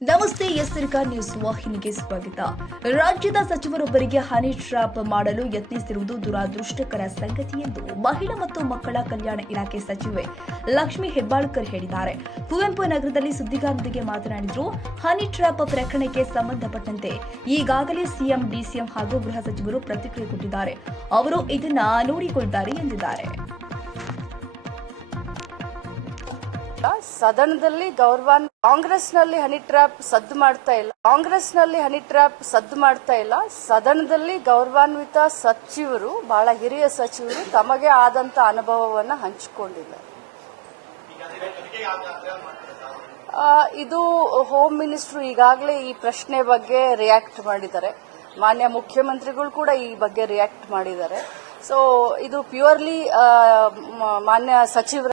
ನಮಸ್ತೆ ಎಸ್ರಿಕಾ ನ್ಯೂಸ್ ವಾಹಿನಿಗೆ ಸ್ವಾಗತ. ರಾಜ್ಯದ ಸಚಿವರೊಬ್ಬರಿಗೆ ಹನಿ ಟ್ರಾಪ್ ಮಾಡಲು ಯತ್ನಿಸಿರುವುದು ದುರಾದೃಷ್ಟಕರ ಸಂಗತಿ ಎಂದು ಮಹಿಳಾ ಮತ್ತು ಮಕ್ಕಳ ಕಲ್ಯಾಣ ಇಲಾಖೆ ಸಚಿವೆ ಲಕ್ಷ್ಮಿ ಹೆಬ್ಬಾಳ್ಕರ್ ಹೇಳಿದ್ದಾರೆ. ಕುವೆಂಪು ನಗರದಲ್ಲಿ ಸುದ್ದಿಗಾರರೊಂದಿಗೆ ಮಾತನಾಡಿದರು, ಹನಿ ಟ್ರಾಪ್ ಪ್ರಕರಣಕ್ಕೆ ಸಂಬಂಧಪಟ್ಟಂತೆ ಈಗಾಗಲೇ ಸಿಎಂ, ಡಿಸಿಎಂ ಹಾಗೂ ಗೃಹ ಸಚಿವರು ಪ್ರತಿಕ್ರಿಯೆ ಕೊಟ್ಟಿದ್ದಾರೆ. ಅವರು ಇದನ್ನ ನೋಡಿಕೊಳ್ತಾರೆ ಎಂದಿದ್ದಾರೆ. ಸದನದಲ್ಲಿ ಗೌರವಾನ್ ಕಾಂಗ್ರೆಸ್ನಲ್ಲಿ ಹನಿ ಟ್ರ್ಯಾಪ್ ಸದ್ದು ಮಾಡ್ತಾ ಇಲ್ಲ. ಕಾಂಗ್ರೆಸ್ನಲ್ಲಿ ಹನಿ ಟ್ರ್ಯಾಪ್ ಸದ್ದು ಮಾಡ್ತಾ ಇಲ್ಲ. ಸದನದಲ್ಲಿ ಗೌರವಾನ್ವಿತ ಸಚಿವರು, ಬಹಳ ಹಿರಿಯ ಸಚಿವರು ತಮಗೆ ಆದಂತ ಅನುಭವವನ್ನ ಹಂಚಿಕೊಂಡಿದ್ದಾರೆ. ಇದು ಹೋಮ್ ಮಿನಿಸ್ಟ್ರು ಈಗಾಗಲೇ ಈ ಪ್ರಶ್ನೆ ಬಗ್ಗೆ ರಿಯಾಕ್ಟ್ ಮಾಡಿದ್ದಾರೆ. ಮಾನ್ಯ ಮುಖ್ಯಮಂತ್ರಿಗಳು ಕೂಡ ಈ ಬಗ್ಗೆ ರಿಯಾಕ್ಟ್ ಮಾಡಿದ್ದಾರೆ. ಸೊ ಇದು ಪ್ಯೂರ್ಲಿ ಮಾನ್ಯ ಸಚಿವರ